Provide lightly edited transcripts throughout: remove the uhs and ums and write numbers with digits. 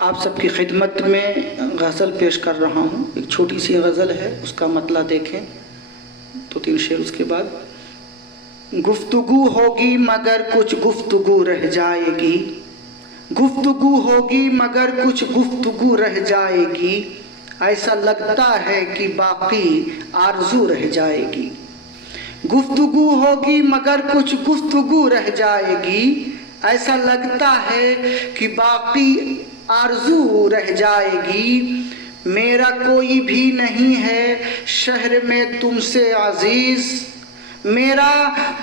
آپ سب کی خدمت میں غزل پیش کر رہا ہوں. ایک چھوٹی سی غزل ہے, اس کا مطلب دیکھیں. 2-3 شعر اس کے بعد. گفتگو ہوگی مگر کچھ گفتگو رہ جائے گی, گفتگو ہوگی مگر کچھ گفتگو رہ جائے گی, ایسا لگتا ہے کہ باقی آرزو رہ جائے گی. گفتگو ہوگی مگر کچھ گفتگو رہ جائے گی, ایسا لگتا ہے کہ باقی آرزو رہ جائے گی. میرا کوئی بھی نہیں ہے شہر میں تم سے عزیز, میرا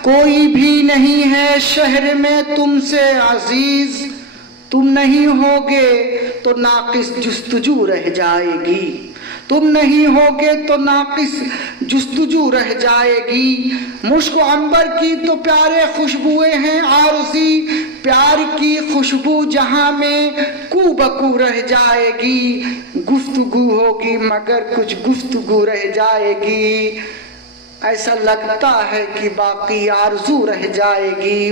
کوئی بھی نہیں ہے شہر میں تم سے عزیز, تم نہیں ہوگے تو ناقص جستجو رہ جائے گی, تم نہیں ہوگے تو ناقص جستجو رہ جائے گی. مشک و عنبر کی تو پیارے خوشبوئیں ہیں عارضی, پیار کی خوشبو جہاں میں کو بکو رہ جائے گی. گفتگو ہوگی مگر کچھ گفتگو رہ جائے گی, ایسا لگتا ہے کہ باقی آرزو رہ جائے گی.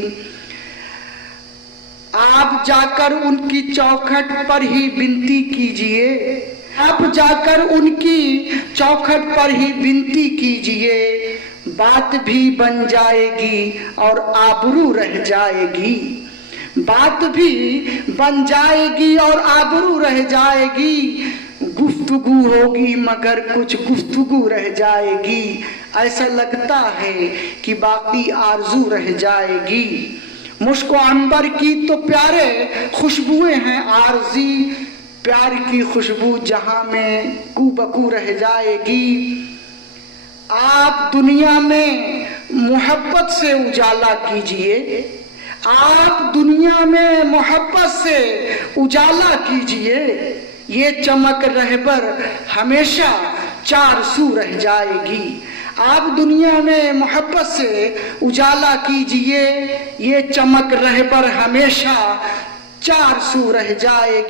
آپ جا کر ان کی چوکھٹ پر ہی بنتی کیجئے, آپ جا کر ان کی چوکھٹ پر ہی بنتی کیجئے, بات بھی بن جائے گی اور آبرو رہ جائے گی, بات بھی بن جائے گی اور آبرو رہ جائے گی. گفتگو ہوگی مگر کچھ گفتگو رہ جائے گی, ایسا لگتا ہے کہ باقی آرزو رہ جائے گی. مشک و عنبر کی تو پیارے خوشبوئیں ہیں عارضی, پیار کی خوشبو جہاں میں کو بکو رہ جائے گی. آپ دنیا میں محبت سے اجالا کیجئے, آپ دنیا میں محبت سے اجالا کیجئے, یہ چمک رہبر ہمیشہ چار سو رہ جائے گی. آپ دنیا میں محبت سے اجالا کیجئے, یہ چمک رہبر ہمیشہ چار سو رہ جائے گی.